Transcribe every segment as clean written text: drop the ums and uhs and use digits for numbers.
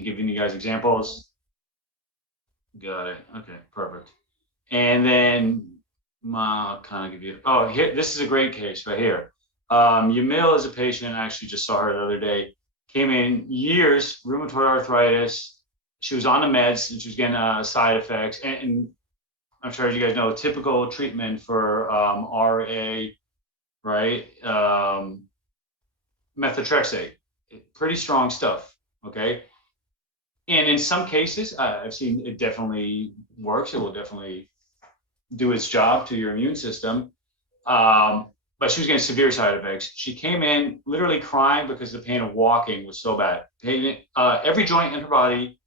giving you guys examples. Got it. Okay, perfect. And then I'll kind of give you, oh, here, this is a great case right here. Yamil is a patient, I actually just saw her the other day, came in years, rheumatoid arthritis. She was on the meds and she was getting side effects. And I'm sure as you guys know, typical treatment for RA, right? Methotrexate, pretty strong stuff, okay? And in some cases, I've seen it definitely works. It will definitely do its job to your immune system. But she was getting severe side effects. She came in literally crying because the pain of walking was so bad. Pain, every joint in her body,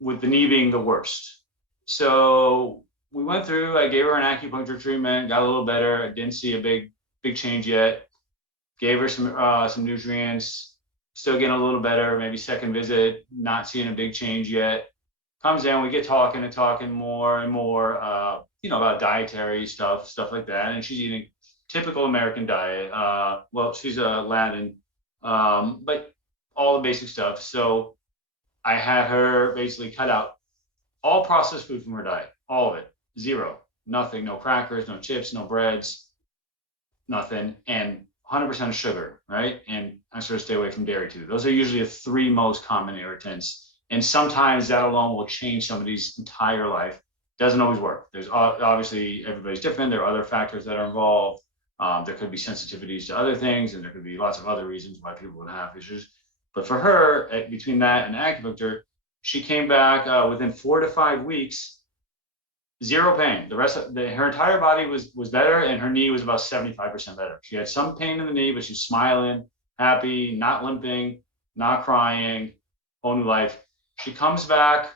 with the knee being the worst. So we went through. I gave her an acupuncture treatment, got a little better. I didn't see a big change yet. Gave her some nutrients, still getting a little better. Maybe second visit, not seeing a big change yet. Comes in, we get talking and talking more and more, about dietary stuff like that. And she's eating typical American diet. Well, she's a Latin, but all the basic stuff. So I had her basically cut out all processed food from her diet, all of it, zero, nothing, no crackers, no chips, no breads, nothing, and 100% of sugar, right? And I sort of stay away from dairy too. Those are usually the three most common irritants. And sometimes that alone will change somebody's entire life. Doesn't always work. There's obviously everybody's different. There are other factors that are involved. There could be sensitivities to other things, and there could be lots of other reasons why people would have issues. But for her, between that and acupuncture, she came back within 4 to 5 weeks, zero pain. The rest of her entire body was better, and her knee was about 75% better. She had some pain in the knee, but she's smiling, happy, not limping, not crying, whole new life. She comes back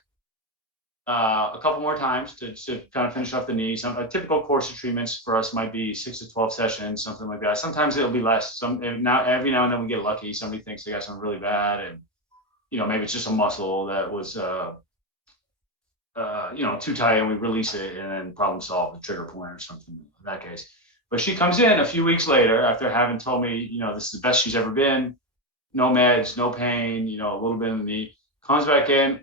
a couple more times to kind of finish off the knee. A typical course of treatments for us might be 6 to 12 sessions, something like that. Sometimes it'll be less. Every now and then we get lucky. Somebody thinks they got something really bad, and maybe it's just a muscle that was too tight, and we release it, and then problem solved, the trigger point or something in that case. But she comes in a few weeks later after having told me, this is the best she's ever been, no meds, no pain, a little bit in the knee. Comes back in, a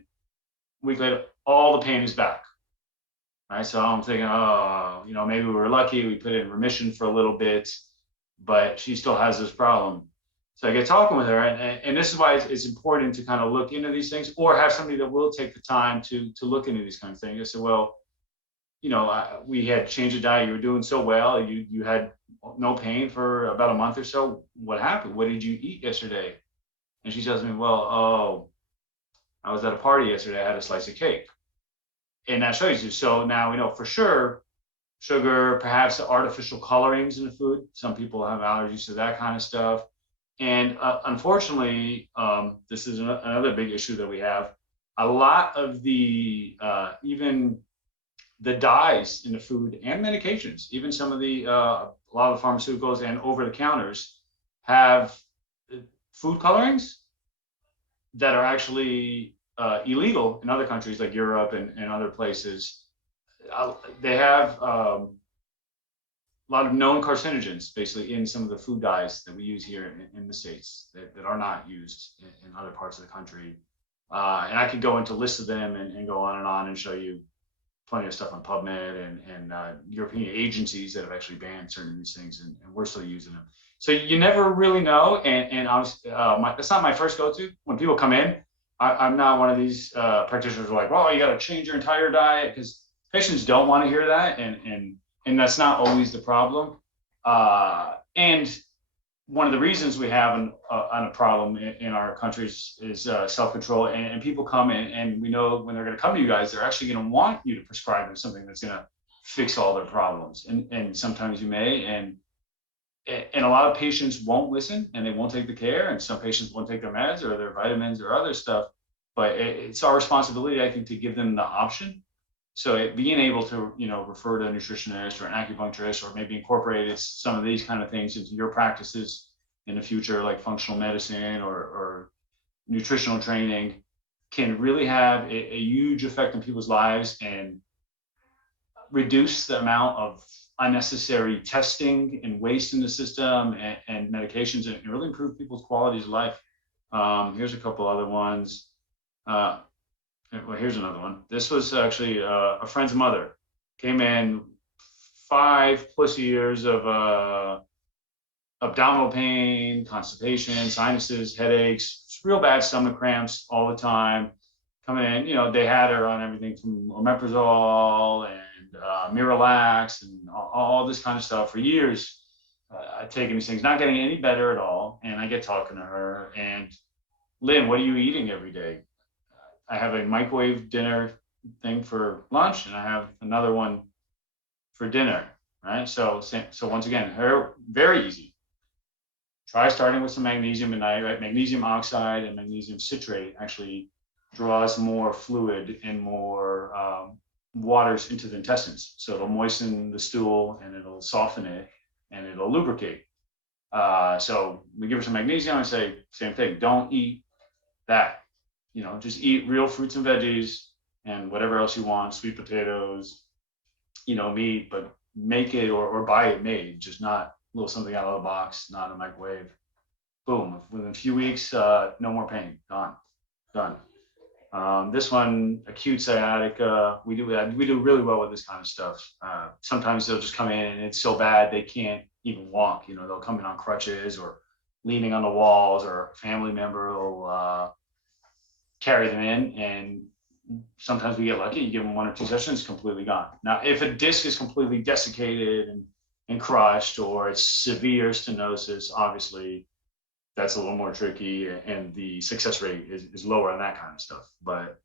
week later, all the pain is back. Right. So I'm thinking, maybe we were lucky. We put it in remission for a little bit, but she still has this problem. So I get talking with her, and this is why it's important to kind of look into these things, or have somebody that will take the time to look into these kinds of things. I said, well, we had changed the diet. You were doing so well. You had no pain for about a month or so. What happened? What did you eat yesterday? And she tells me, well, I was at a party yesterday. I had a slice of cake. And that shows you. So now we know for sure sugar, perhaps artificial colorings in the food. Some people have allergies to that kind of stuff. And unfortunately, this is another big issue that we have. A lot of the, even the dyes in the food and medications, even some of a lot of the pharmaceuticals and over the counters have food colorings that are actually illegal in other countries like Europe and other places. They have a lot of known carcinogens basically in some of the food dyes that we use here in the States that are not used in other parts of the country. And I could go into lists of them and go on and show you plenty of stuff on PubMed and European agencies that have actually banned certain of these things, and we're still using them. So you never really know, and honestly, that's not my first go-to. When people come in, I'm not one of these practitioners who are like, well, you got to change your entire diet, because patients don't want to hear that, and that's not always the problem. And one of the reasons we have a problem in our countries is self-control, and people come in, and we know when they're going to come to you guys, they're actually going to want you to prescribe them something that's going to fix all their problems, and sometimes you may, and a lot of patients won't listen, and they won't take the care, and some patients won't take their meds or their vitamins or other stuff. But it's our responsibility, I think, to give them the option. So being able to, refer to a nutritionist or an acupuncturist, or maybe incorporate some of these kind of things into your practices in the future, like functional medicine or nutritional training, can really have a huge effect on people's lives and reduce the amount of unnecessary testing and waste in the system and medications, and really improve people's qualities of life. Here's a couple other ones. Uh, well, here's another one. This was actually a friend's mother. Came in 5+ years of abdominal pain, constipation, sinuses, headaches, real bad stomach cramps all the time. Coming in, they had her on everything from omeprazole and Miralax and all this kind of stuff for years. Taking these things, not getting any better at all. And I get talking to her, and Lynn, what are you eating every day? I have a microwave dinner thing for lunch, and I have another one for dinner. Right. So once again, her very easy. Try starting with some magnesium at night. Right. Magnesium oxide and magnesium citrate actually draws more fluid and more waters into the intestines. So it'll moisten the stool and it'll soften it and it'll lubricate. So we give her some magnesium and say, same thing, don't eat that. Just eat real fruits and veggies and whatever else you want, sweet potatoes, meat, but make it or buy it made, just not a little something out of the box, not in a microwave. Boom, within a few weeks, no more pain, gone, done. This one, acute sciatica, we do really well with this kind of stuff. Sometimes they'll just come in and it's so bad they can't even walk. They'll come in on crutches or leaning on the walls, or a family member will carry them in, and sometimes we get lucky. You give them 1 or 2 sessions, completely gone. Now, if a disc is completely desiccated and crushed, or it's severe stenosis, obviously that's a little more tricky, and the success rate is lower on that kind of stuff. But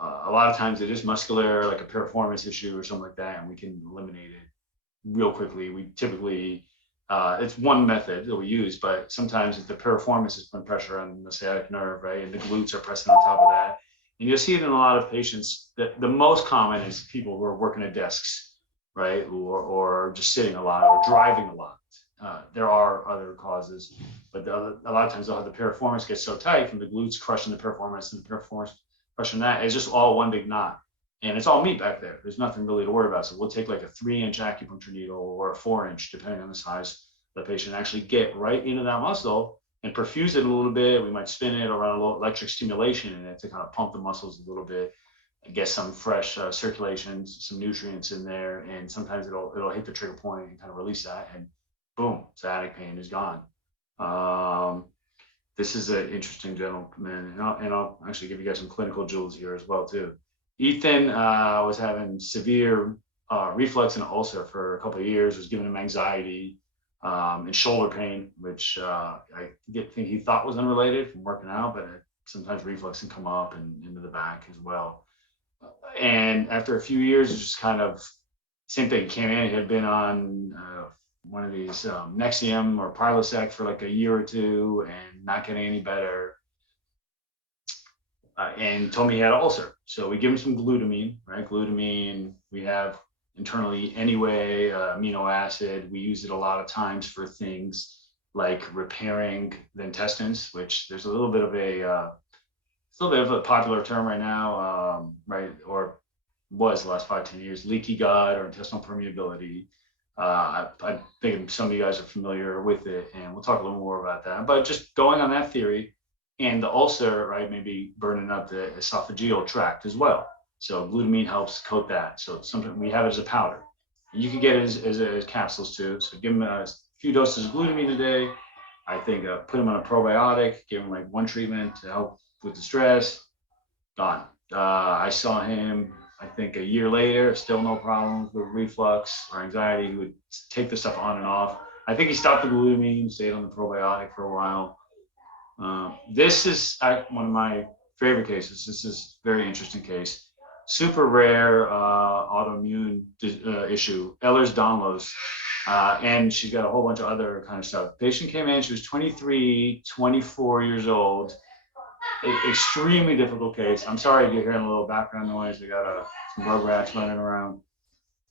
a lot of times it is muscular, like a piriformis issue or something like that, and we can eliminate it real quickly. We typically, it's one method that we use, but sometimes if the piriformis is putting pressure on the sciatic nerve, right, and the glutes are pressing on top of that, and you'll see it in a lot of patients. That the most common is people who are working at desks, right, or just sitting a lot or driving a lot. There are other causes, but a lot of times they'll have the piriformis get so tight from the glutes crushing the piriformis and the piriformis crushing that. It's just all one big knot. And it's all meat back there. There's nothing really to worry about. So we'll take like a 3-inch acupuncture needle or a 4-inch, depending on the size of the patient, actually get right into that muscle and perfuse it a little bit. We might spin it or run a little electric stimulation in it to kind of pump the muscles a little bit and get some fresh circulation, some nutrients in there. And sometimes it'll hit the trigger point and kind of release that, and boom, sciatic pain is gone. This is an interesting gentleman, and I'll actually give you guys some clinical jewels here as well too. Ethan was having severe reflux and ulcer for a couple of years, was giving him anxiety and shoulder pain, which I think he thought was unrelated from working out, but sometimes reflux can come up and into the back as well. And after a few years, it's just kind of same thing. Came in, he had been on one of these Nexium or Prilosec for like a year or two and not getting any better. And told me he had an ulcer. So we give him some glutamine, right? Glutamine we have internally anyway, amino acid. We use it a lot of times for things like repairing the intestines, which there's a little bit of a popular term right now, right? Or was the last 5-10 years, leaky gut or intestinal permeability. I think some of you guys are familiar with it, and we'll talk a little more about that. But just going on that theory, and the ulcer, right, maybe burning up the esophageal tract as well. So glutamine helps coat that. So sometimes we have it as a powder. You can get it as capsules too. So give them a few doses of glutamine a day. I think put them on a probiotic, give them like 1 treatment to help with the stress. Gone. I saw him, I think, a year later, still no problems with reflux or anxiety. He would take the stuff on and off. I think he stopped the glutamine, stayed on the probiotic for a while. This is one of my favorite cases. This is a very interesting case. Super rare autoimmune issue, Ehlers-Danlos, and she's got a whole bunch of other kind of stuff. Patient came in, she was 23, 24 years old. Extremely difficult case. I'm sorry if you're hearing a little background noise. We got some rugrats running around.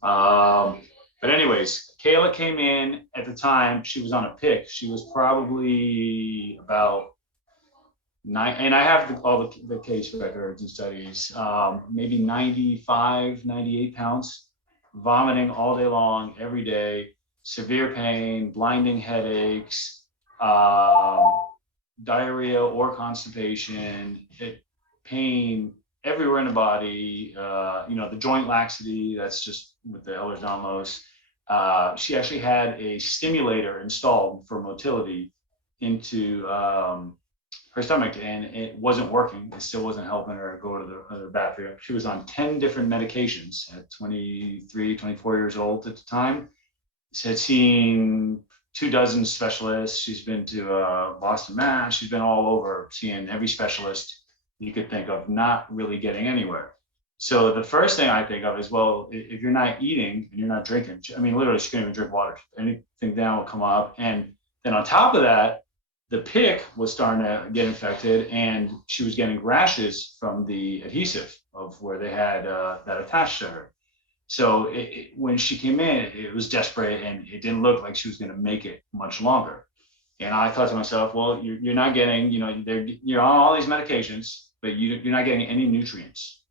But anyways, Kayla came in at the time. She was on a pick. She was probably about 9, and I have all the case records and studies, maybe 95, 98 pounds, vomiting all day long, every day, severe pain, blinding headaches, diarrhea or constipation. pain everywhere in the body, the joint laxity, that's just with the Ehlers-Danlos. She actually had a stimulator installed for motility into her stomach, and it wasn't working. It still wasn't helping her go to the bathroom. She was on 10 different medications at 23, 24 years old at the time. She had seen 24 specialists. She's been to Boston, Mass. She's been all over, seeing every specialist you could think of, not really getting anywhere. So the first thing I think of is, well, if you're not eating and you're not drinking, I mean, literally, she couldn't even drink water. Anything down will come up. And then on top of that, the pick was starting to get infected, and she was getting rashes from the adhesive of where they had that attached to her. So when she came in, it was desperate, and it didn't look like she was going to make it much longer. And I thought to myself, well, you're not getting, you're on all these medications, but you're not getting any nutrients.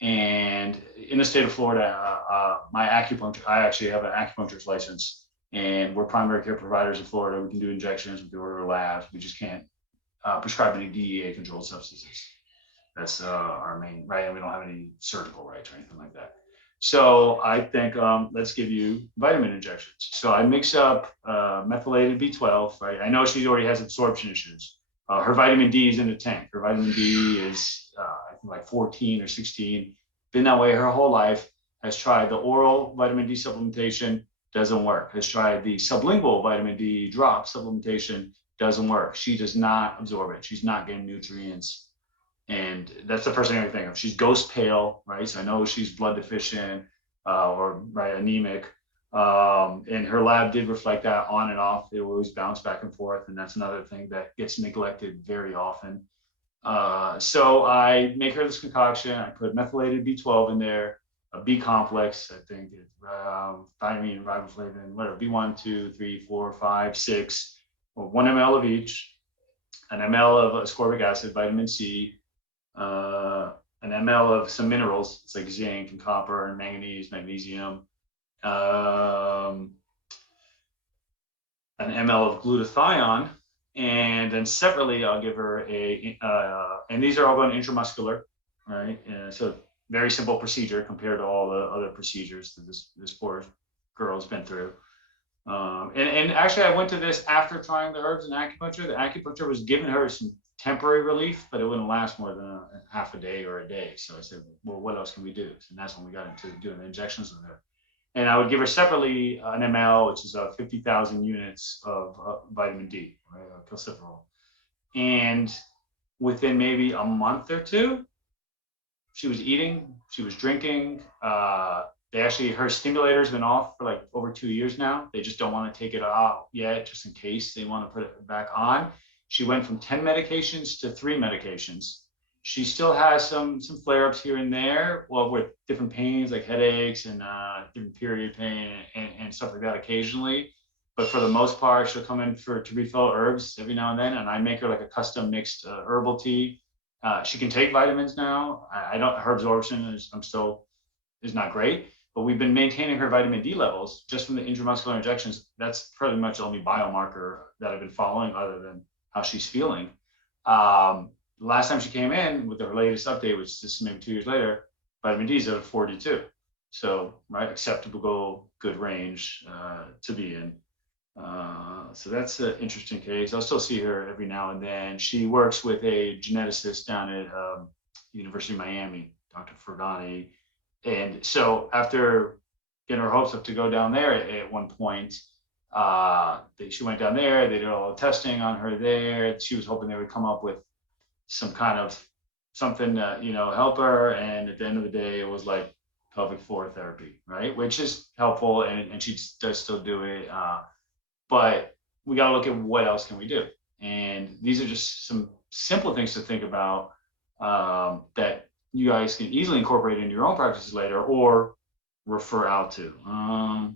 And in the state of Florida, my acupuncture, I actually have an acupuncturist license, and we're primary care providers in Florida. We can do injections, we can order labs, we just can't prescribe any DEA controlled substances. That's our main, right? And we don't have any surgical rights or anything like that. So I think, let's give you vitamin injections. So I mix up methylated B12, right? I know she already has absorption issues. Her vitamin D is in the tank. Her vitamin D is, I think, like 14 or 16. Been that way her whole life. Has tried the oral vitamin D supplementation, doesn't work. Has tried the sublingual vitamin D drop supplementation, doesn't work. She does not absorb it. She's not getting nutrients. And that's the first thing I think of. She's ghost pale, right? So I know she's blood deficient or right, anemic. And her lab did reflect that on and off. It will always bounce back and forth. And that's another thing that gets neglected very often. So I make her this concoction. I put methylated B12 in there, a B complex, I think, thiamine, riboflavin, whatever, B1, 2, 3, 4, 5, 6, or 1 ml of each, an ml of ascorbic acid, vitamin C, an ml of some minerals. It's like zinc and copper and manganese, magnesium, an ml of glutathione, and then separately I'll give her and these are all going intramuscular, right? So very simple procedure compared to all the other procedures that this poor girl's been through. And actually I went to this after trying the herbs and acupuncture. The acupuncture was giving her some temporary relief, but it wouldn't last more than half a day or a day. So I said, well, what else can we do? And that's when we got into doing the injections with her. And I would give her separately an ml, which is 50,000 units of vitamin D, right, calciferol. And within maybe a month or two, she was eating, she was drinking. Her stimulator's been off for like over 2 years now. They just don't want to take it out yet, just in case they want to put it back on. She went from 10 medications to 3 medications. She still has some flare-ups here and there, well, with different pains like headaches and different period pain and stuff like that occasionally. But for the most part, she'll come in to refill herbs every now and then, and I make her like a custom mixed herbal tea. She can take vitamins now. Her absorption is not great, but we've been maintaining her vitamin D levels just from the intramuscular injections. That's pretty much the only biomarker that I've been following other than how she's feeling. Last time she came in with her latest update, which is maybe 2 years later, vitamin D is at 42. So, right, acceptable, good range to be in. So that's an interesting case. I'll still see her every now and then. She works with a geneticist down at University of Miami, Dr. Fergani. And so after getting her hopes up to go down there at one point, she went down there, they did all the testing on her there. She was hoping they would come up with some kind of something to, help her. And at the end of the day, it was like pelvic floor therapy, right? Which is helpful, and she does still do it. But we got to look at what else can we do. And these are just some simple things to think about that you guys can easily incorporate into your own practices later or refer out to.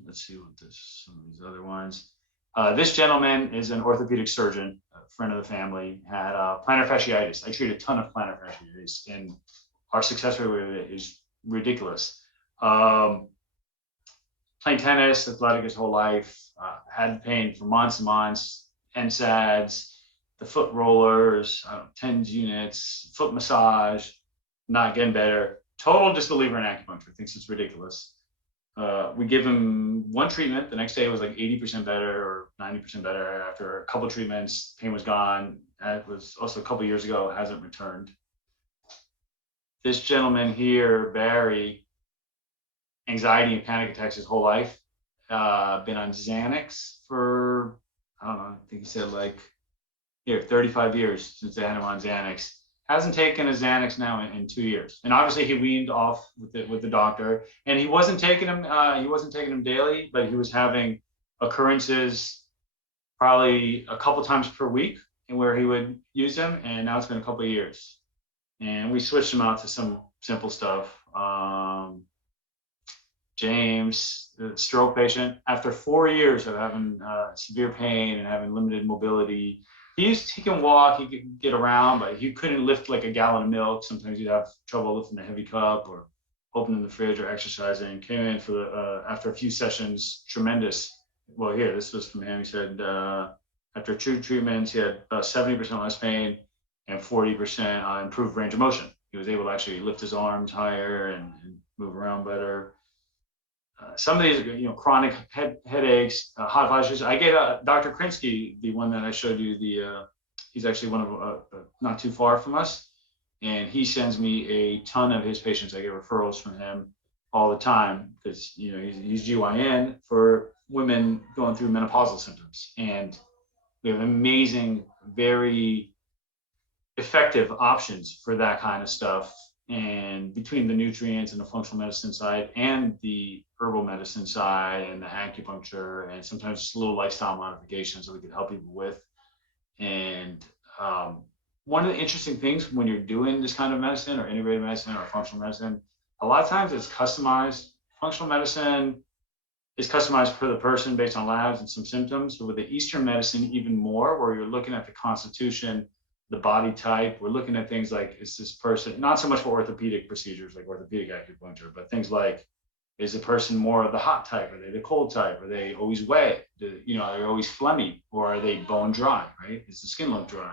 Let's see what some of these other ones. This gentleman is an orthopedic surgeon, a friend of the family, had plantar fasciitis. I treat a ton of plantar fasciitis, and our success rate with it is ridiculous. Playing tennis, athletic his whole life, had pain for months and months, NSAIDs, the foot rollers, I don't know, TENS units, foot massage, not getting better. Total disbeliever in acupuncture, thinks it's ridiculous. We give him one treatment. The next day it was like 80% better or 90% better. After a couple treatments, pain was gone. That was also a couple years ago, hasn't returned. This gentleman here, Barry, anxiety and panic attacks his whole life. Been on Xanax for, I don't know, I think he said like, 35 years since they had him on Xanax. Hasn't taken a Xanax now in 2 years. And obviously he weaned off with the doctor. And he wasn't taking them daily, but he was having occurrences probably a couple times per week and where he would use them. And now it's been a couple of years. And we switched him out to some simple stuff. James, the stroke patient, after 4 years of having severe pain and having limited mobility, he can walk, he can get around, but he couldn't lift like a gallon of milk. Sometimes he'd have trouble lifting a heavy cup or opening the fridge or exercising. Came in for the after a few sessions, tremendous. Well, here, this was from him. He said after 2 treatments, he had about 70% less pain and 40% improved range of motion. He was able to actually lift his arms higher and move around better. Some of these, chronic headaches, hot flashes. I get Dr. Krinsky, the one that I showed you. He's actually one of not too far from us, and he sends me a ton of his patients. I get referrals from him all the time because he's GYN for women going through menopausal symptoms, and we have amazing, very effective options for that kind of stuff. And between the nutrients and the functional medicine side and the herbal medicine side and the acupuncture and sometimes just little lifestyle modifications that we could help people with. And one of the interesting things when you're doing this kind of medicine or integrative medicine or functional medicine, a lot of times it's customized. Functional medicine is customized for the person based on labs and some symptoms. But with the Eastern medicine, even more, where you're looking at the constitution, the body type. We're looking at things like, is this person, not so much for orthopedic procedures like orthopedic acupuncture, but things like, is the person more of the hot type? Are they the cold type? Are they always wet? Are they always phlegmy? Or are they bone dry, right? Is the skin look dry?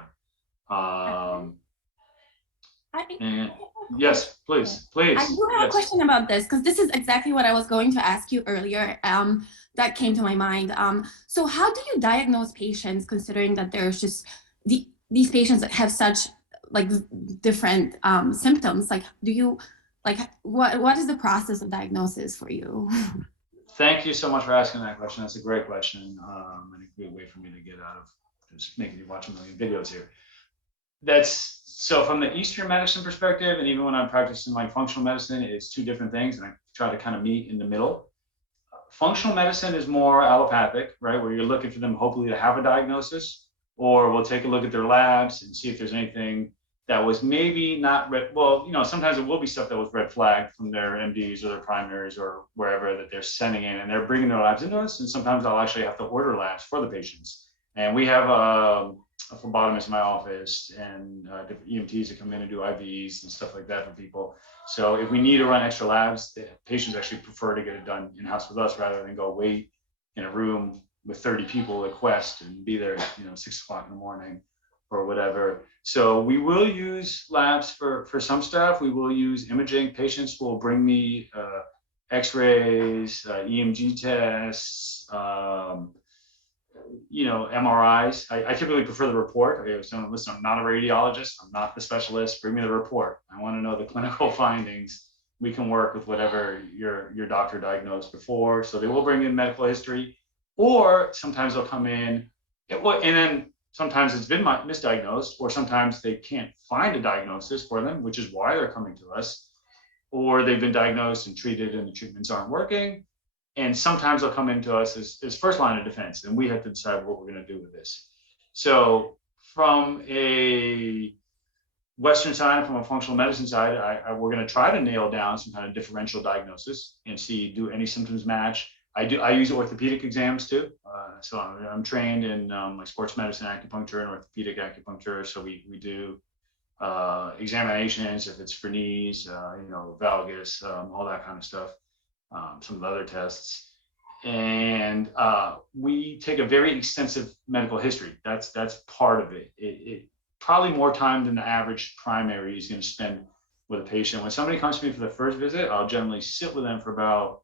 And yes, please. I do have a question about this because this is exactly what I was going to ask you earlier. That came to my mind. So how do you diagnose patients, considering that there's just these patients that have such like different symptoms? Like, what is the process of diagnosis for you? Thank you so much for asking that question. That's a great question, and a good way for me to get out of just making you watch a million videos here. That's so from the Eastern medicine perspective, and even when I'm practicing like functional medicine, it's 2 different things, and I try to kind of meet in the middle. Functional medicine is more allopathic, right, where you're looking for them hopefully to have a diagnosis, or we'll take a look at their labs and see if there's anything that was maybe not red. Well, sometimes it will be stuff that was red flagged from their MDs or their primaries or wherever that they're sending in, and they're bringing their labs into us. And sometimes I'll actually have to order labs for the patients. And we have a phlebotomist in my office and different EMTs that come in and do IVs and stuff like that for people. So if we need to run extra labs, the patients actually prefer to get it done in-house with us rather than go wait in a room with 30 people at Quest and be there at 6 o'clock in the morning or whatever. So we will use labs for some stuff. We will use imaging. Patients will bring me x-rays, EMG tests, MRIs. I typically prefer the report. Okay, so listen, I'm not a radiologist. I'm not the specialist. Bring me the report. I want to know the clinical findings. We can work with whatever your doctor diagnosed before. So they will bring in medical history, or sometimes they'll come in, and then sometimes it's been misdiagnosed, or sometimes they can't find a diagnosis for them, which is why they're coming to us, or they've been diagnosed and treated and the treatments aren't working. And sometimes they'll come into us as first line of defense, and we have to decide what we're going to do with this. So from a Western side and from a functional medicine side, we're going to try to nail down some kind of differential diagnosis and see, do any symptoms match? I use orthopedic exams too. So I'm trained in like sports medicine, acupuncture, and orthopedic acupuncture. So we do examinations if it's for knees, valgus, all that kind of stuff. Some of the other tests. And we take a very extensive medical history. That's part of it. It probably more time than the average primary is going to spend with a patient. When somebody comes to me for the first visit, I'll generally sit with them for about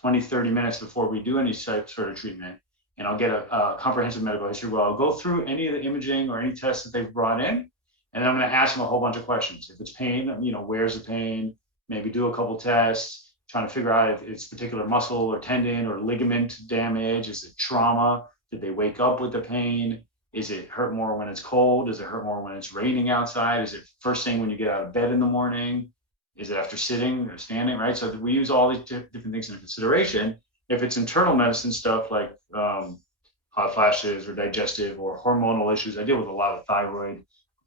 20, 30 minutes before we do any sort of treatment. And I'll get a comprehensive medical history where I'll go through any of the imaging or any tests that they've brought in. And then I'm going to ask them a whole bunch of questions. If it's pain, where's the pain? Maybe do a couple tests, trying to figure out if it's particular muscle or tendon or ligament damage. Is it trauma? Did they wake up with the pain? Is it hurt more when it's cold? Does it hurt more when it's raining outside? Is it first thing when you get out of bed in the morning? Is it after sitting or standing, right? So we use all these different things into consideration. If it's internal medicine stuff like hot flashes or digestive or hormonal issues, I deal with a lot of thyroid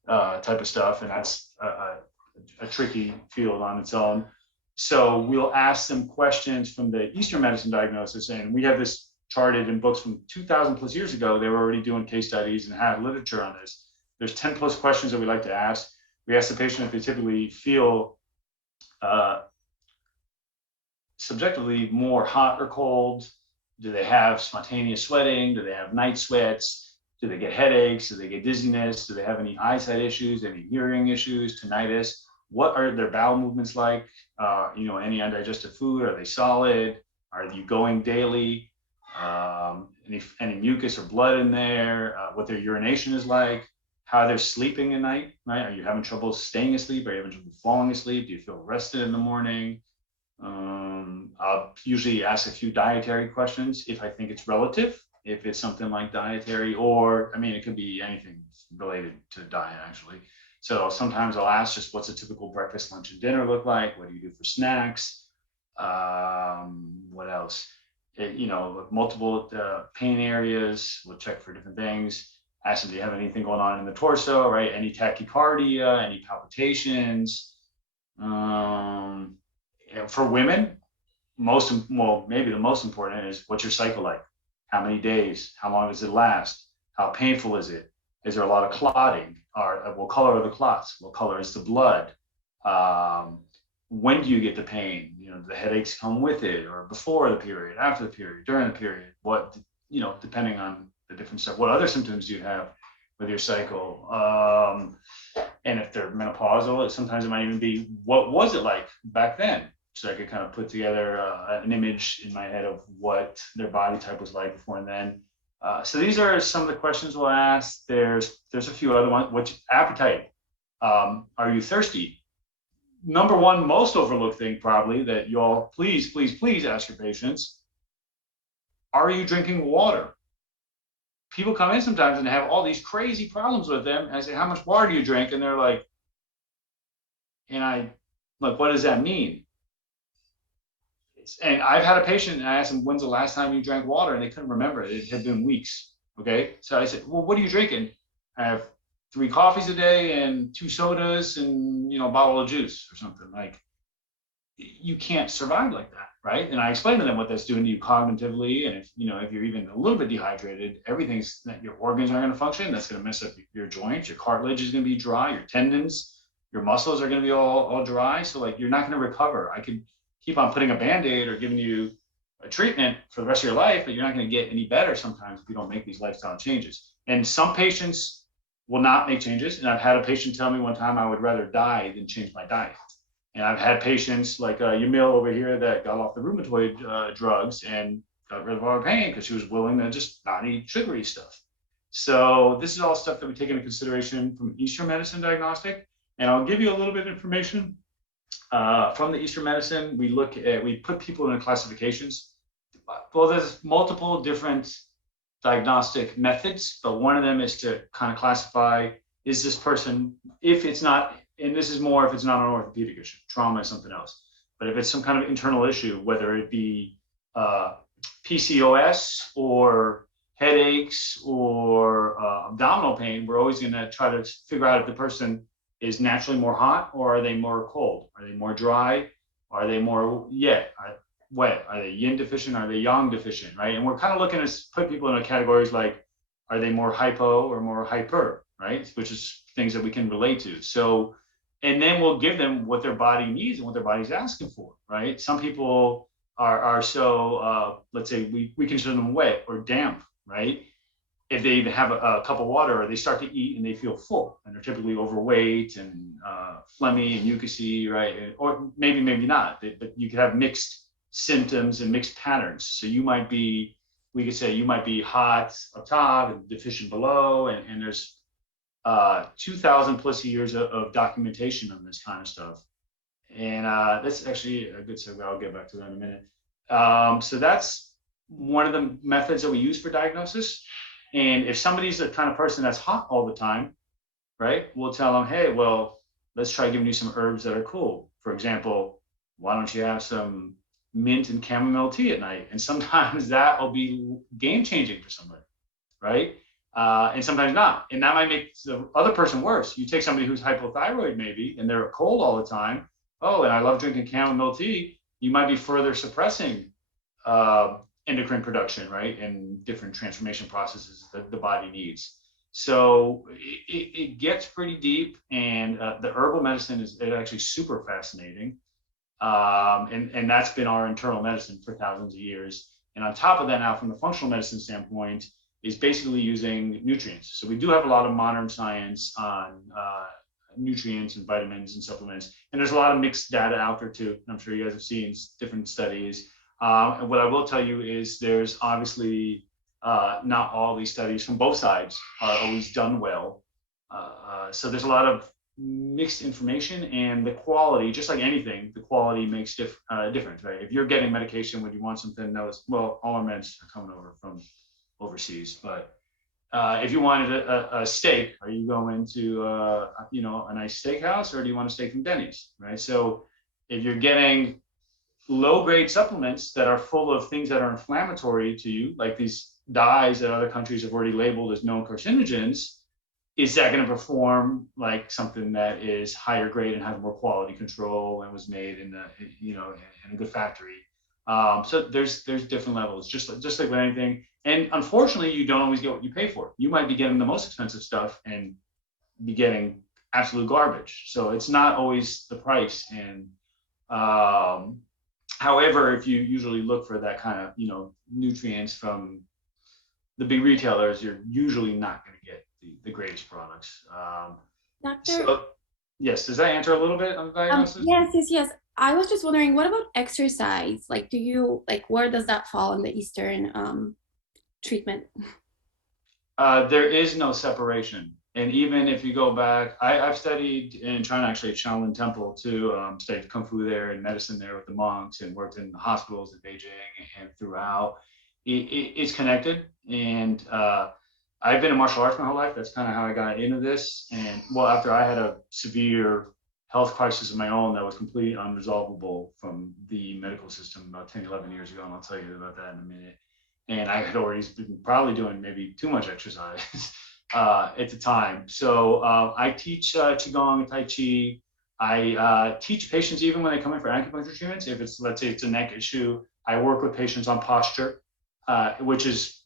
type of stuff, and that's a tricky field on its own. So we'll ask them questions from the Eastern medicine diagnosis, and we have this charted in books from 2,000 plus years ago. They were already doing case studies and had literature on this. There's 10 plus questions that we like to ask. We ask the patient if they typically feel subjectively more hot or cold. Do they have spontaneous sweating? Do they have night sweats? Do they get headaches? Do they get dizziness? Do they have any eyesight issues, any hearing issues, tinnitus? What are their bowel movements like? Any undigested food? Are they solid? Are you going daily? Any mucus or blood in there? What their urination is like? How they're sleeping at night, right? Are you having trouble staying asleep? Are you having trouble falling asleep? Do you feel rested in the morning? I'll usually ask a few dietary questions if I think it's relative, if it's something like dietary, or it could be anything related to diet actually. So sometimes I'll ask just what's a typical breakfast, lunch, and dinner look like? What do you do for snacks? What else? Multiple pain areas. We'll check for different things. Ask them, do you have anything going on in the torso, right? Any tachycardia, any palpitations? For women, maybe the most important is what's your cycle like? How many days? How long does it last? How painful is it? Is there a lot of clotting? Or what color are the clots? What color is the blood? When do you get the pain? Do the headaches come with it, or before the period, after the period, during the period? What, depending on the different stuff. What other symptoms do you have with your cycle? And if they're menopausal, sometimes it might even be, what was it like back then? So I could kind of put together an image in my head of what their body type was like before and then. So these are some of the questions we'll ask. There's a few other ones. What's appetite? Are you thirsty? Number one, most overlooked thing probably that you all please ask your patients. Are you drinking water? People come in sometimes and have all these crazy problems with them. And I say, how much water do you drink? And they're like, what does that mean? And I've had a patient and I asked them, when's the last time you drank water? And they couldn't remember it. It had been weeks. Okay. So I said, well, what are you drinking? I have 3 coffees a day and 2 sodas and, a bottle of juice or something. Like, you can't survive like that. Right. And I explained to them what that's doing to you cognitively. And if you're even a little bit dehydrated, your organs aren't going to function. That's going to mess up your joints. Your cartilage is going to be dry. Your tendons, your muscles are going to be all dry. So you're not going to recover. I could keep on putting a Band-Aid or giving you a treatment for the rest of your life, but you're not going to get any better sometimes if you don't make these lifestyle changes. And some patients will not make changes. And I've had a patient tell me one time, I would rather die than change my diet. And I've had patients like Yamil over here that got off the rheumatoid drugs and got rid of all her pain because she was willing to just not eat sugary stuff. So this is all stuff that we take into consideration from Eastern medicine diagnostic. And I'll give you a little bit of information from the Eastern medicine. We put people in classifications. Well, there's multiple different diagnostic methods, but one of them is to kind of classify, is this person, if it's not, and this is more if it's not an orthopedic issue, trauma is something else. But if it's some kind of internal issue, whether it be PCOS or headaches or abdominal pain, we're always going to try to figure out if the person is naturally more hot or are they more cold? Are they more dry? Are they more wet? Are they yin deficient? Are they yang deficient? Right? And we're kind of looking to put people in categories like, are they more hypo or more hyper? Right? Which is things that we can relate to. So, and then we'll give them what their body needs and what their body's asking for. Right? Some people are so, let's say we consider them wet or damp, right? If they have a cup of water, or they start to eat and they feel full, and they're typically overweight and phlegmy and mucousy, right? Or maybe not, but you could have mixed symptoms and mixed patterns. So we could say you might be hot up top and deficient below, and there's 2,000 plus years of documentation on this kind of stuff. And that's actually a good segue. I'll get back to that in a minute. So that's one of the methods that we use for diagnosis. And if somebody's the kind of person that's hot all the time, right, we'll tell them, hey, well, let's try giving you some herbs that are cool. For example, why don't you have some mint and chamomile tea at night? And sometimes that will be game changing for somebody, right? And sometimes not. And that might make the other person worse. You take somebody who's hypothyroid maybe, and they're cold all the time. Oh, and I love drinking chamomile tea. You might be further suppressing endocrine production, right? And different transformation processes that the body needs. So it gets pretty deep, and the herbal medicine is actually super fascinating. And that's been our internal medicine for thousands of years. And on top of that, now from the functional medicine standpoint, is basically using nutrients. So we do have a lot of modern science on nutrients and vitamins and supplements. And there's a lot of mixed data out there too. I'm sure you guys have seen different studies. And what I will tell you is there's obviously not all these studies from both sides are always done well. So there's a lot of mixed information, and the quality, just like anything, the quality makes difference, right? If you're getting medication when you want something that was, well, all our meds are coming over from overseas, but if you wanted a steak, are you going to a nice steakhouse, or do you want a steak from Denny's, right? So if you're getting low grade supplements that are full of things that are inflammatory to you, like these dyes that other countries have already labeled as known carcinogens, is that going to perform like something that is higher grade and has more quality control and was made in in a good factory? So there's different levels, just like with anything. And unfortunately, you don't always get what you pay for. You might be getting the most expensive stuff and be getting absolute garbage. So it's not always the price. And however, if you usually look for that kind of nutrients from the big retailers, you're usually not going to get the greatest products. Doctor, So yes, does that answer a little bit on the diagnosis? yes. I was just wondering, what about exercise? Like, do you where does that fall in the Eastern treatment? There is no separation. And even if you go back, I've studied in China, actually at Shaolin Temple too, studied Kung Fu there and medicine there with the monks, and worked in the hospitals in Beijing and throughout. It's connected. And I've been in martial arts my whole life. That's kind of how I got into this. And well, after I had a severe health crisis of my own that was completely unresolvable from the medical system about 10, 11 years ago, and I'll tell you about that in a minute. And I had already been probably doing maybe too much exercise at the time. So I teach Qigong and Tai Chi. I teach patients even when they come in for acupuncture treatments. If it's, let's say it's a neck issue, I work with patients on posture, which is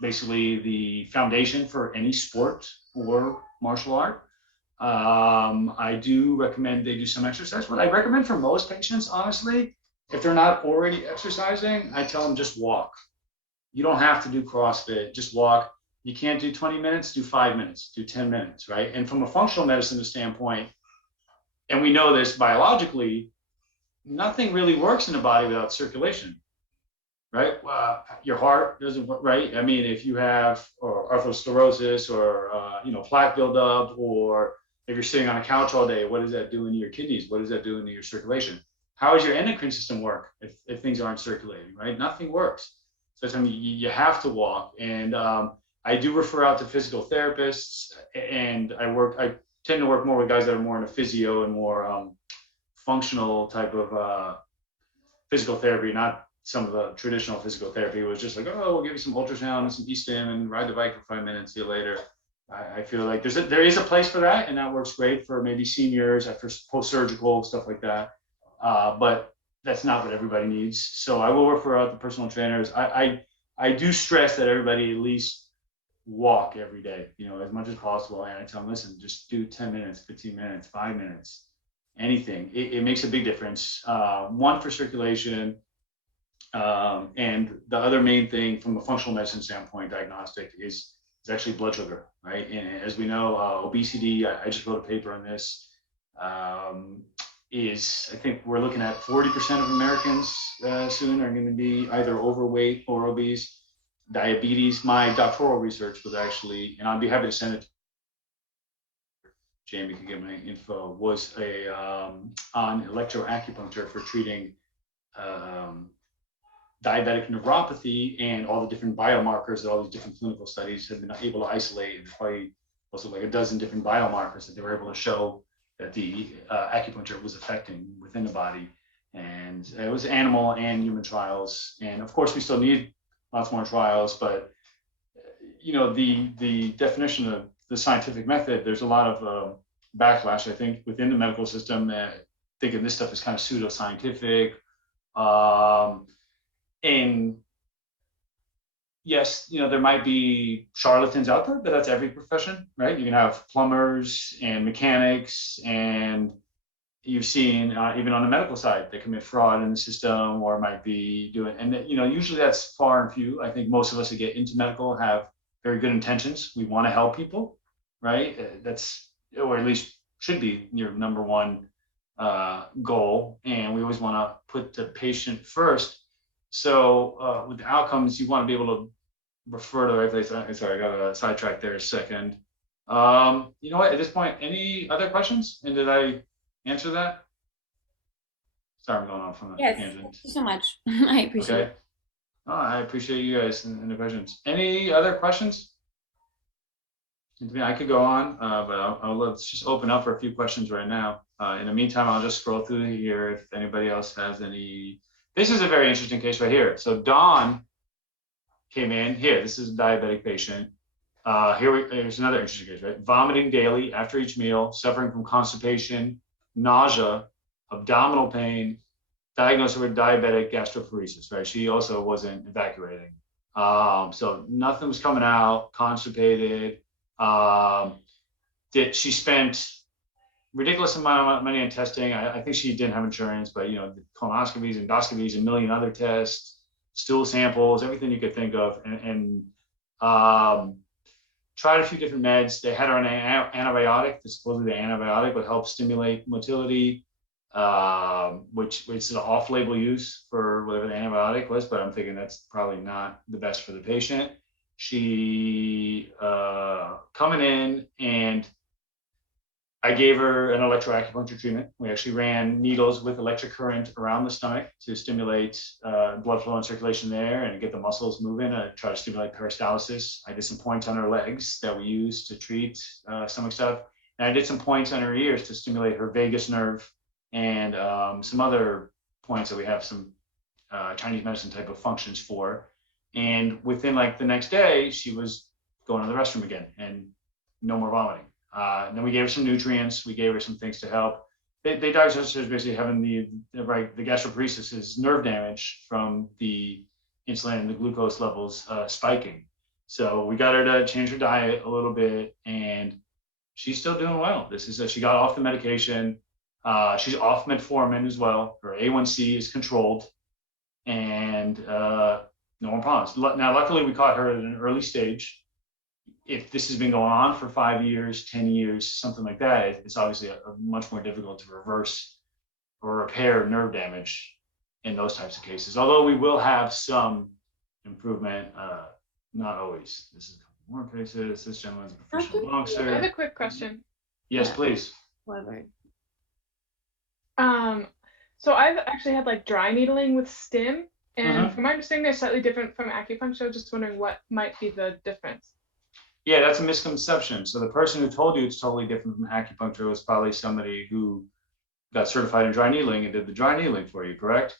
basically the foundation for any sport or martial art. I do recommend they do some exercise. What I recommend for most patients, honestly, if they're not already exercising, I tell them just walk. You don't have to do CrossFit, just walk. You can't do 20 minutes, do 5 minutes, do 10 minutes, right? And from a functional medicine standpoint, and we know this biologically, nothing really works in the body without circulation, right? Your heart doesn't work, right? I mean, if you have atherosclerosis or plaque buildup, or if you're sitting on a couch all day, what does that do in your kidneys? What does that do in your circulation? How does your endocrine system work if things aren't circulating, right? Nothing works. So I mean, you have to walk. And I do refer out to physical therapists, and I tend to work more with guys that are more in a physio and more functional type of physical therapy, not some of the traditional physical therapy was just like, oh, we'll give you some ultrasound and some e-stim and ride the bike for 5 minutes, see you later. I feel like there is a place for that, and that works great for maybe seniors after post-surgical, stuff like that. But that's not what everybody needs. So I will refer out to personal trainers. I do stress that everybody at least walk every day, as much as possible. And I tell them, listen, just do 10 minutes, 15 minutes, 5 minutes, anything. It makes a big difference. One, for circulation, And the other main thing from a functional medicine standpoint, diagnostic, is actually blood sugar, right? And as we know, obesity, I just wrote a paper on this, I think we're looking at 40% of Americans soon are going to be either overweight or obese. Diabetes, my doctoral research was actually, and I'd be happy to send it, Jamie can get my info, was on electroacupuncture for treating diabetic neuropathy, and all the different biomarkers that all these different clinical studies have been able to isolate, and probably also like a dozen different biomarkers that they were able to show that the acupuncture was affecting within the body. And it was animal and human trials. And of course, we still need lots more trials, but the definition of the scientific method, there's a lot of backlash, I think, within the medical system, thinking this stuff is kind of pseudoscientific. And yes, there might be charlatans out there, but that's every profession, right? You can have plumbers and mechanics, and you've seen even on the medical side, they commit fraud in the system, or might be doing, and usually that's far and few. I think most of us that get into medical have very good intentions. We want to help people, right? That's, or at least should be, your number one goal. And we always want to put the patient first. So with the outcomes, you want to be able to refer to the right place. Sorry, I got a sidetrack there a second. You know what? At this point, any other questions? And did I answer that? Sorry, I'm going off on a tangent. Thank you so much. I appreciate it. Oh, I appreciate you guys and the questions. Any other questions? I could go on, but let's just open up for a few questions right now. In the meantime, I'll just scroll through here if anybody else has any. This is a very interesting case right here. So Dawn came in here. This is a diabetic patient. Here's another interesting case, right? Vomiting daily after each meal, suffering from constipation, nausea, abdominal pain, diagnosed with diabetic gastroparesis, right? She also wasn't evacuating. So nothing was coming out, constipated. She spent ridiculous amount of money on testing. I think she didn't have insurance, but colonoscopies, endoscopies, a million other tests, stool samples, everything you could think of, and tried a few different meds. They had her on an antibiotic. Supposedly the antibiotic would help stimulate motility, which is an off-label use for whatever the antibiotic was, but I'm thinking that's probably not the best for the patient. She coming in, and I gave her an electroacupuncture treatment. We actually ran needles with electric current around the stomach to stimulate blood flow and circulation there and get the muscles moving, try to stimulate peristalsis. I did some points on her legs that we use to treat stomach stuff. And I did some points on her ears to stimulate her vagus nerve, and some other points that we have some Chinese medicine type of functions for. And within like the next day, she was going to the restroom again and no more vomiting. Then we gave her some nutrients. We gave her some things to help. They diagnosed her as basically having the gastroparesis is nerve damage from the insulin and the glucose levels spiking. So we got her to change her diet a little bit, and she's still doing well. She got off the medication. She's off metformin as well. Her A1C is controlled, and no more problems. Now, luckily, we caught her at an early stage. If this has been going on for 5 years, 10 years, something like that, it's obviously much more difficult to reverse or repair nerve damage in those types of cases. Although we will have some improvement, not always. This is a couple more cases. This gentleman's a professional boxer. I have a quick question. Yes, please. Whatever. So I've actually had like dry needling with stim, and from my understanding, they're slightly different from acupuncture. Just wondering what might be the difference. Yeah, that's a misconception. So the person who told you it's totally different from acupuncture was probably somebody who got certified in dry needling and did the dry needling for you, correct?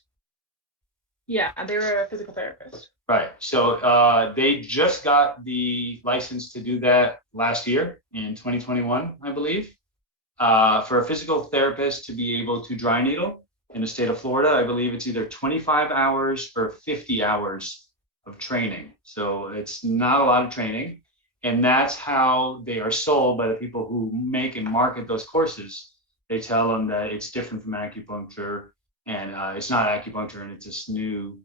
Yeah, they were a physical therapist. Right. So they just got the license to do that last year in 2021, I believe. For a physical therapist to be able to dry needle in the state of Florida, I believe it's either 25 hours or 50 hours of training. So it's not a lot of training. And that's how they are sold by the people who make and market those courses. They tell them that it's different from acupuncture, and it's not acupuncture, and it's this new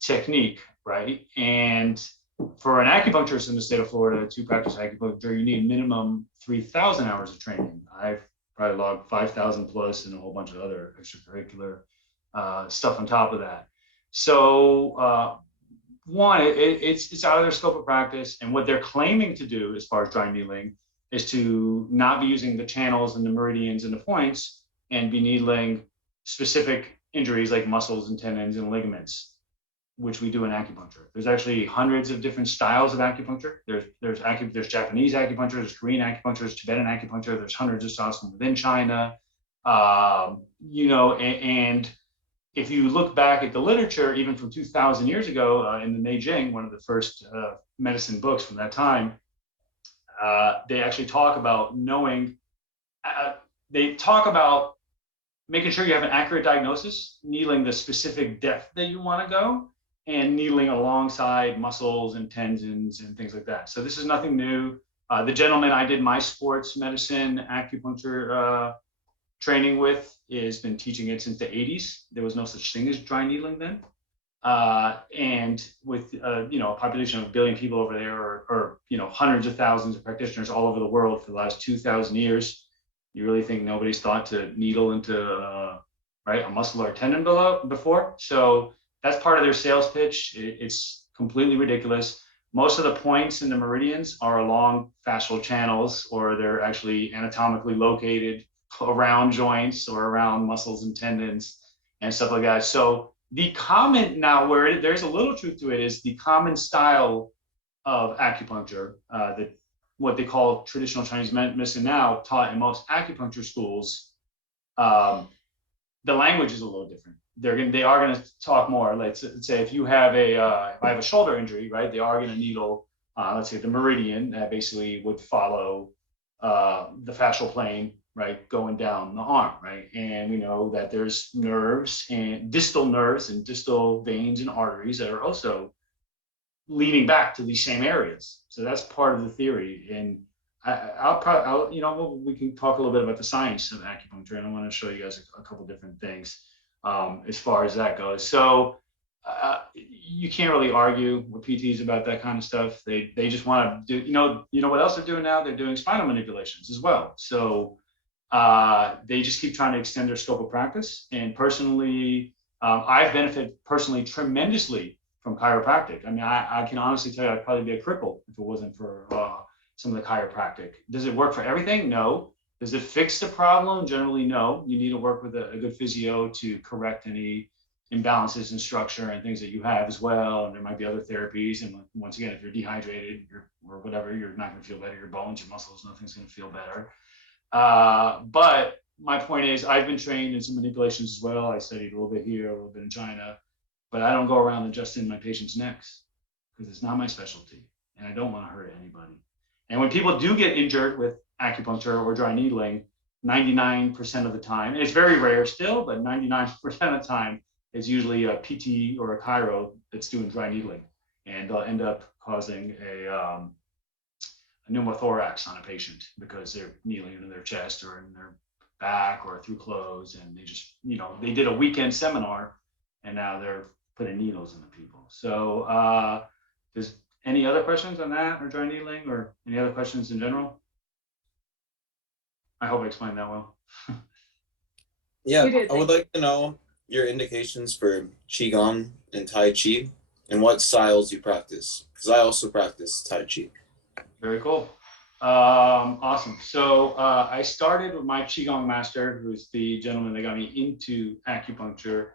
technique, right? And for an acupuncturist in the state of Florida to practice acupuncture, you need minimum 3,000 hours of training. I've probably logged 5,000 plus and a whole bunch of other extracurricular stuff on top of that. So one, it's out of their scope of practice, and what they're claiming to do as far as dry needling is to not be using the channels and the meridians and the points, and be needling specific injuries like muscles and tendons and ligaments, which we do in acupuncture. There's actually hundreds of different styles of acupuncture. There's Japanese acupuncture, there's Korean acupuncture, there's Tibetan acupuncture, there's hundreds of styles from within China. And if you look back at the literature, even from 2,000 years ago, in the Neijing, one of the first medicine books from that time, they actually talk about they talk about making sure you have an accurate diagnosis, needling the specific depth that you want to go, and needling alongside muscles and tendons and things like that. So this is nothing new. The gentleman I did my sports medicine acupuncture training with has been teaching it since the 80s. There was no such thing as dry needling then. And with a population of 1 billion people over there, or hundreds of thousands of practitioners all over the world for the last 2,000 years, you really think nobody's thought to needle into a muscle or tendon before? So that's part of their sales pitch. It's completely ridiculous. Most of the points in the meridians are along fascial channels, or they're actually anatomically located around joints or around muscles and tendons and stuff like that. So the common, now where there's a little truth to it, is the common style of acupuncture, that what they call traditional Chinese medicine now, taught in most acupuncture schools. The language is a little different. They are going to talk more. Let's say if I have a shoulder injury, right? They are going to needle, let's say the meridian that basically would follow the fascial plane, right, going down the arm, right? And we know that there's nerves and distal veins and arteries that are also leading back to these same areas. So that's part of the theory. And we can talk a little bit about the science of acupuncture, and I want to show you guys a couple different things as far as that goes. So you can't really argue with PTs about that kind of stuff. They just want to do, you know what else they're doing now? They're doing spinal manipulations as well. So they just keep trying to extend their scope of practice. And personally, I've benefited personally tremendously from chiropractic. I mean, I can honestly tell you I'd probably be a cripple if it wasn't for some of the chiropractic. Does it work for everything? No. Does it fix the problem? Generally, no. You need to work with a good physio to correct any imbalances in structure and things that you have as well. And there might be other therapies. And once again, if you're dehydrated or whatever, you're not going to feel better. Your bones, your muscles, nothing's going to feel better. But my point is, I've been trained in some manipulations as well. I studied a little bit here, a little bit in China, but I don't go around adjusting my patients' necks because it's not my specialty, and I don't want to hurt anybody. And when people do get injured with acupuncture or dry needling, 99% of the time, and it's very rare still, but 99% of the time, it's usually a PT or a chiro that's doing dry needling, and they'll end up causing a pneumothorax on a patient because they're needling into their chest or in their back or through clothes, and they just, they did a weekend seminar and now they're putting needles into people. So there's any other questions on that or dry needling, or any other questions in general? I hope I explained that well. Yeah, I would like to know your indications for Qigong and Tai Chi and what styles you practice, because I also practice Tai Chi. Very cool. Awesome. So I started with my Qigong master, who's the gentleman that got me into acupuncture.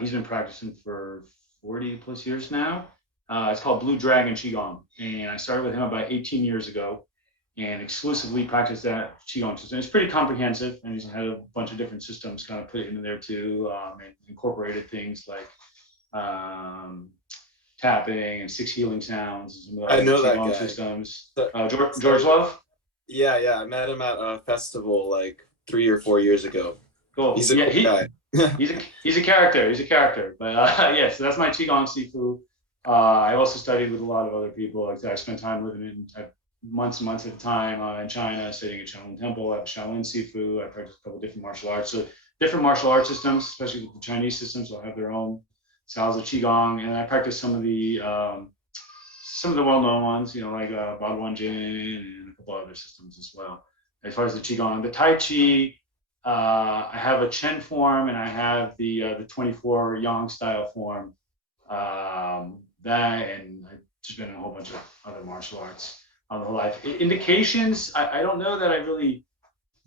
He's been practicing for 40 plus years now. It's called Blue Dragon Qigong. And I started with him about 18 years ago and exclusively practiced that Qigong system. It's pretty comprehensive, and he's had a bunch of different systems kind of put into there too, and incorporated things like tapping and 6 healing sounds and some of I know that Qigong guy. systems. George Love? Yeah, I met him at a festival like 3 or 4 years ago. Cool. He's a cool guy. he's a character. But yeah, so that's my Qigong Sifu. I also studied with a lot of other people. Like I spent time living in months and months at a time in China, studying at Shaolin Temple. I have Shaolin Sifu. I practiced a couple different martial arts. So different martial arts systems, especially with the Chinese systems, will have their own styles of Qigong, and I practice some of the well-known ones, like Bhagwan Jin and a couple other systems as well. As far as the Qigong, the Tai Chi, I have a Chen form and I have the 24 Yang style form. That, and I've just been in a whole bunch of other martial arts my whole life. Indications, I don't know that I really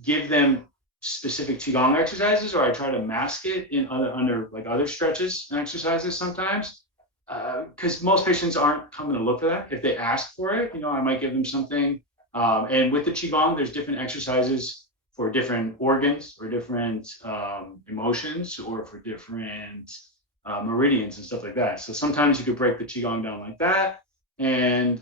give them specific Qigong exercises, or I try to mask it in under like other stretches and exercises sometimes. Because most patients aren't coming to look for that. If they ask for it, I might give them something. And with the Qigong, there's different exercises for different organs or different emotions or for different meridians and stuff like that. So sometimes you could break the Qigong down like that. And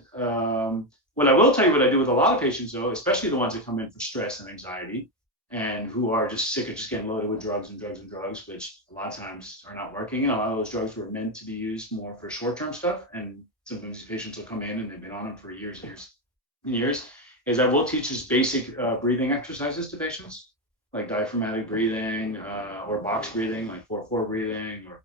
what I will tell you, what I do with a lot of patients, though, especially the ones that come in for stress and anxiety and who are just sick of just getting loaded with drugs and drugs and drugs, which a lot of times are not working. And a lot of those drugs were meant to be used more for short-term stuff. And sometimes these patients will come in and they've been on them for years and years, is I will teach just basic breathing exercises to patients, like diaphragmatic breathing or box breathing, like 4-4 breathing or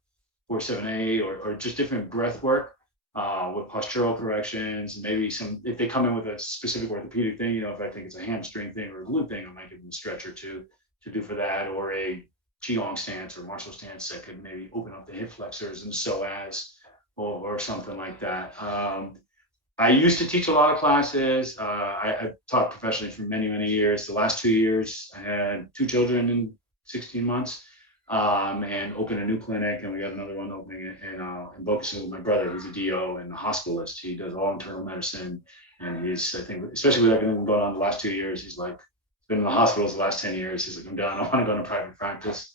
4-7-8, or just different breath work with postural corrections. And maybe if they come in with a specific orthopedic thing, if I think it's a hamstring thing or a glute thing, I might give them a stretch or two to do for that, or a Qigong stance or martial stance that could maybe open up the hip flexors and psoas or something like that. I used to teach a lot of classes. I taught professionally for many, many years. The last 2 years, I had 2 children in 16 months. And opened a new clinic, and we got another one opening in Boca with my brother, who's a DO and a hospitalist. He does all internal medicine, and he's, I think, especially with everything going on the last 2 years, he's like been in the hospitals the last 10 years. He's like, I'm done. I want to go into private practice.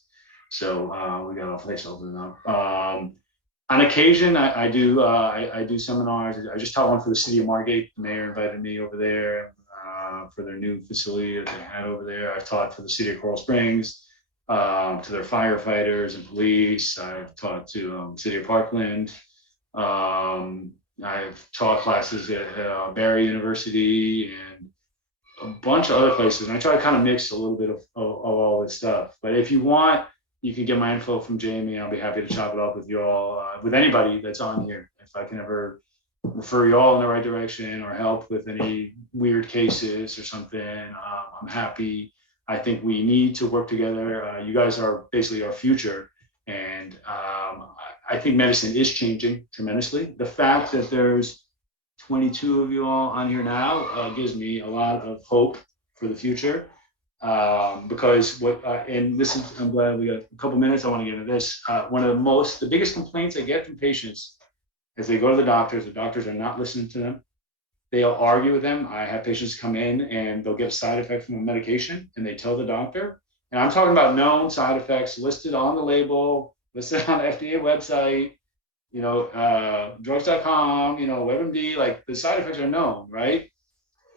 So we got a place opening up. On occasion, I do seminars. I just taught one for the city of Margate. The mayor invited me over there for their new facility that they had over there. I've taught for the city of Coral Springs. To their firefighters and police. I've taught to city of Parkland. I've taught classes at Barry University and a bunch of other places. And I try to kind of mix a little bit of all this stuff. But if you want, you can get my info from Jamie. I'll be happy to chop it up with you all, with anybody that's on here. If I can ever refer you all in the right direction or help with any weird cases or something, I'm happy. I think we need to work together. You guys are basically our future. And I think medicine is changing tremendously. The fact that there's 22 of you all on here now gives me a lot of hope for the future. Because I'm glad we got a couple minutes. I want to get into this. One of the biggest complaints I get from patients is they go to the doctors are not listening to them. They'll argue with them. I have patients come in and they'll get a side effect from a medication and they tell the doctor, and I'm talking about known side effects listed on the label, listed on the FDA website, drugs.com, WebMD, like the side effects are known, right?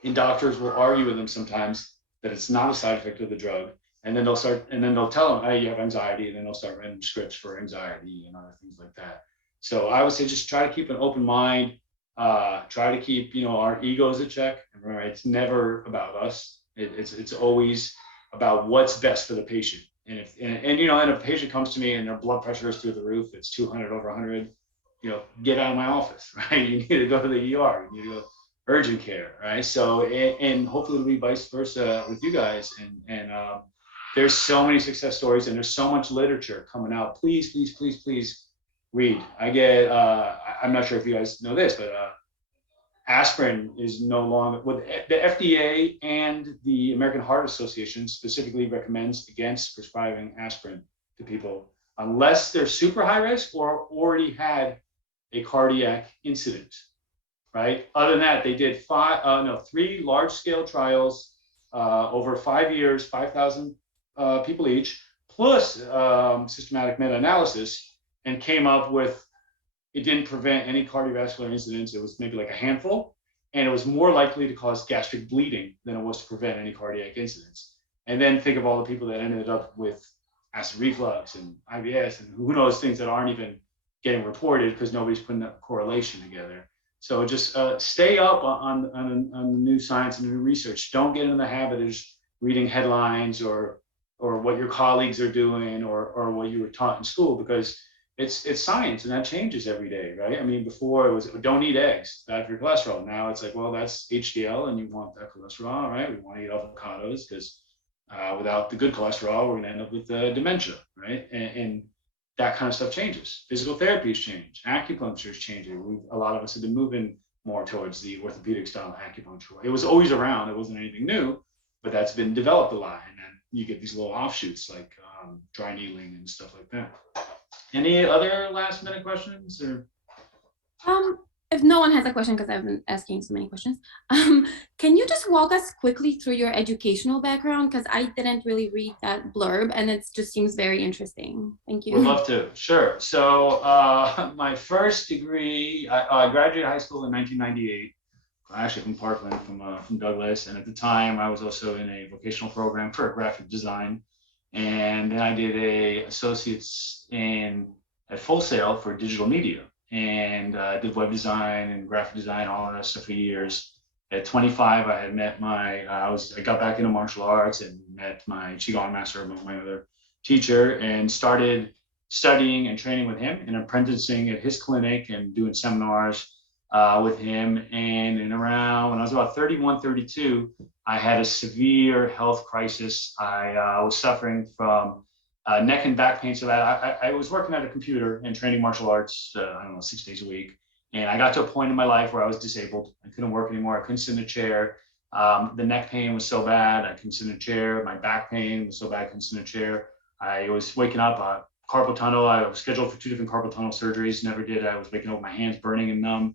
And doctors will argue with them sometimes that it's not a side effect of the drug. And then they'll tell them, hey, you have anxiety. And then they'll start writing scripts for anxiety and other things like that. So I would say just try to keep an open mind. Try to keep our egos at check. Remember, it's never about us. It's always about what's best for the patient. And if a patient comes to me and their blood pressure is through the roof, it's 200 over 100, get out of my office, right? You need to go to the ER. You need to go urgent care, right? So and hopefully it'll be vice versa with you guys. And there's so many success stories and there's so much literature coming out. Please read. I'm not sure if you guys know this, but aspirin is no longer, the FDA and the American Heart Association specifically recommends against prescribing aspirin to people unless they're super high risk or already had a cardiac incident, right? Other than that, they did 3 large-scale trials over 5 years, 5,000 people each, plus systematic meta-analysis, and came up with it didn't prevent any cardiovascular incidents. It was maybe like a handful, and it was more likely to cause gastric bleeding than it was to prevent any cardiac incidents. And then think of all the people that ended up with acid reflux and IBS and who knows, things that aren't even getting reported because nobody's putting that correlation together. So just stay up on the new science and new research. Don't get in the habit of just reading headlines or what your colleagues are doing or what you were taught in school, because it's science, and that changes every day, right? I mean, before it was don't eat eggs, bad for your cholesterol. Now it's like, well, that's HDL, and you want that cholesterol, right? We want to eat avocados because without the good cholesterol, we're going to end up with dementia, right? And that kind of stuff changes. Physical therapies change. Acupuncture is changing. A lot of us have been moving more towards the orthopedic style acupuncture. It was always around. It wasn't anything new, but that's been developed a lot. And then you get these little offshoots like dry needling and stuff like that. Any other last minute questions? Or? If no one has a question, because I've been asking so many questions, can you just walk us quickly through your educational background? Because I didn't really read that blurb, and it just seems very interesting. Thank you. Would love to. Sure. So my first degree, I graduated high school in 1998. Actually from Parkland, from Douglas, and at the time I was also in a vocational program for graphic design, and then I did a associates at Full Sail for digital media, and I did web design and graphic design, all of that stuff for years. At 25, I had met I got back into martial arts and met my Qigong master, my other teacher, and started studying and training with him and apprenticing at his clinic and doing seminars with him. And in around when I was about 31, 32, I had a severe health crisis. I was suffering from neck and back pain so bad. I was working at a computer and training martial arts, 6 days a week. And I got to a point in my life where I was disabled. I couldn't work anymore. I couldn't sit in a chair. The neck pain was so bad, I couldn't sit in a chair. My back pain was so bad, I couldn't sit in a chair. I was waking up, carpal tunnel. I was scheduled for 2 different carpal tunnel surgeries, never did. I was waking up with my hands burning and numb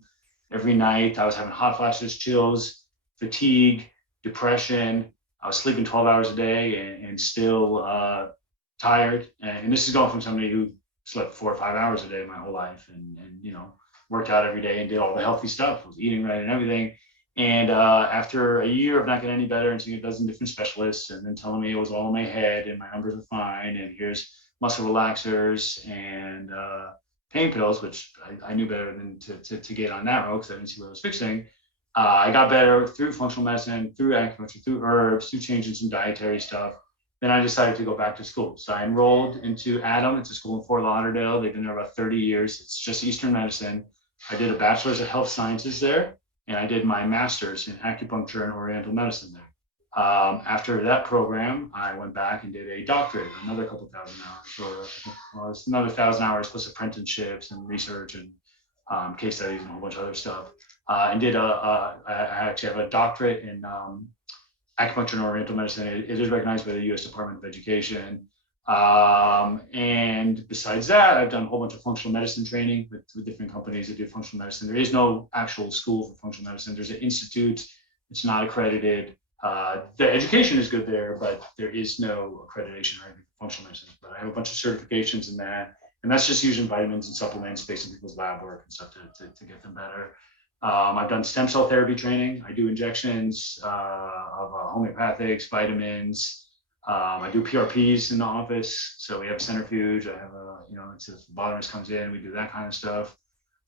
every night. I was having hot flashes, chills, fatigue, depression. I was sleeping 12 hours a day and still tired. And this is going from somebody who slept 4 or 5 hours a day my whole life and worked out every day and did all the healthy stuff, was eating right and everything. And after a year of not getting any better and seeing a dozen different specialists and then telling me it was all in my head and my numbers were fine and here's muscle relaxers and pain pills, which I knew better than to get on that road because I didn't see what I was fixing. I got better through functional medicine, through acupuncture, through herbs, through changing some dietary stuff. Then I decided to go back to school. So I enrolled into ADAM. It's a school in Fort Lauderdale. They've been there about 30 years. It's just Eastern medicine. I did a bachelor's of health sciences there, and I did my master's in acupuncture and oriental medicine there. After that program, I went back and did a doctorate, another couple thousand hours, or it's another 1,000 hours plus apprenticeships and research and case studies and a whole bunch of other stuff. And did I actually have a doctorate in acupuncture and oriental medicine. It is recognized by the U.S. Department of Education. And besides that, I've done a whole bunch of functional medicine training with different companies that do functional medicine. There is no actual school for functional medicine. There's an institute. It's not accredited. The education is good there, but there is no accreditation or anything for functional medicine. But I have a bunch of certifications in that. And that's just using vitamins and supplements based on people's lab work and stuff to get them better. I've done stem cell therapy training. I do injections of homeopathics, vitamins. I do PRPs in the office. So we have a centrifuge. I have it's the phlebotomist comes in, we do that kind of stuff.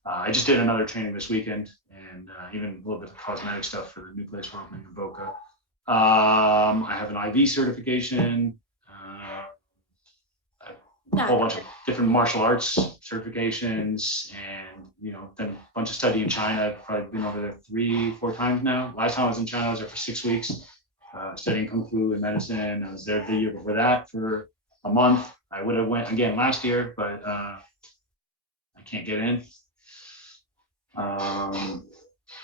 I just did another training this weekend and even a little bit of cosmetic stuff for the new place we're opening in Boca. I have an IV certification, a whole bunch of different martial arts certifications, and then a bunch of study in China. I've probably been over there 3-4 times now. Last time I was in China, I was there for 6 weeks, studying Kung Fu and medicine. I was there the year before that for a month. I would have went again last year, but I can't get in.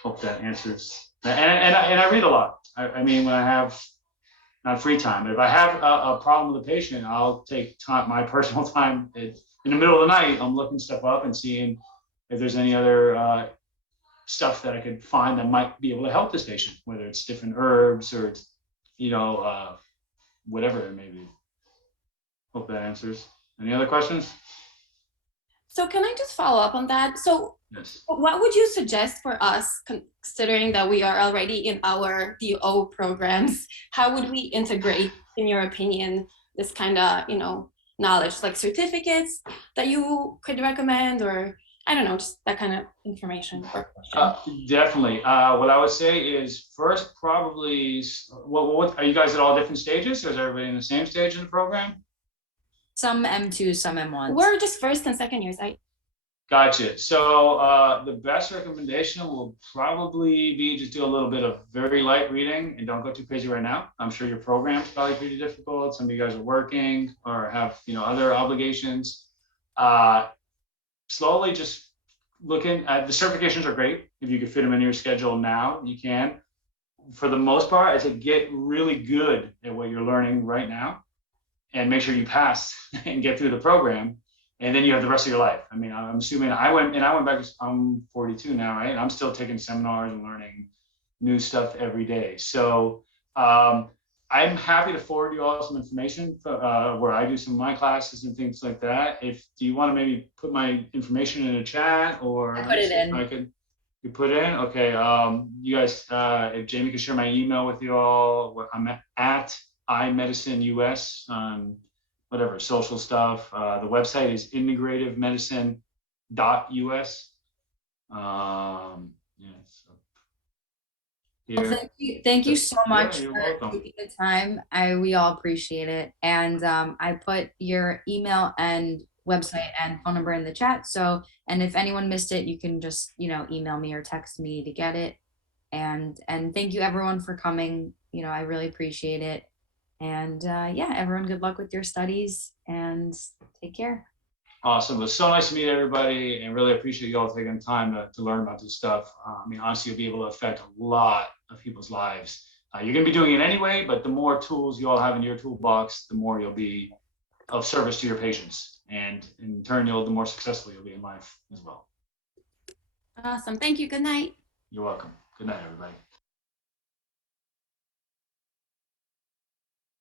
Hope that answers. And I read a lot. I mean, when I have not free time, but if I have a problem with a patient, I'll take my personal time in the middle of the night. I'm looking stuff up and seeing if there's any other stuff that I could find that might be able to help this patient, whether it's different herbs or it's, whatever it may be. Hope that answers. Any other questions? So can I just follow up on that? So yes. What would you suggest for us, considering that we are already in our DO programs? How would we integrate, in your opinion, this kind of, knowledge, like certificates that you could recommend, or I don't know, just that kind of information or question? Definitely. What I would say is first, probably, what are you guys at all different stages, or is everybody in the same stage in the program? Some M2s, some M1s. We're just first and second years. Gotcha. So the best recommendation will probably be just do a little bit of very light reading and don't go too crazy right now. I'm sure your program's probably pretty difficult. Some of you guys are working or have, other obligations. Slowly just looking at the certifications are great. If you can fit them in your schedule now, you can. For the most part, I say get really good at what you're learning right now and make sure you pass and get through the program. And then you have the rest of your life. I mean, I'm assuming I went back, I'm 42 now, right? And I'm still taking seminars and learning new stuff every day. So I'm happy to forward you all some information where I do some of my classes and things like that. Do you want to maybe put my information in a chat or I put it in. You put it in? Okay. You guys, if Jamie could share my email with you all, I'm at iMedicineUS on whatever social stuff. The website is integrativemedicine.us. Well, thank you so much you're for welcome. taking the time. We all appreciate it. And I put your email and website and phone number in the chat. So, and if anyone missed it, you can just, email me or text me to get it. And thank you everyone for coming. I really appreciate it. And yeah, everyone, good luck with your studies and take care. Awesome. It was so nice to meet everybody and really appreciate you all taking time to learn about this stuff. I mean, honestly, you'll be able to affect a lot of people's lives. You're going to be doing it anyway, but the more tools you all have in your toolbox, the more you'll be of service to your patients. And in turn, the more successful you'll be in life as well. Awesome. Thank you. Good night. You're welcome. Good night, everybody.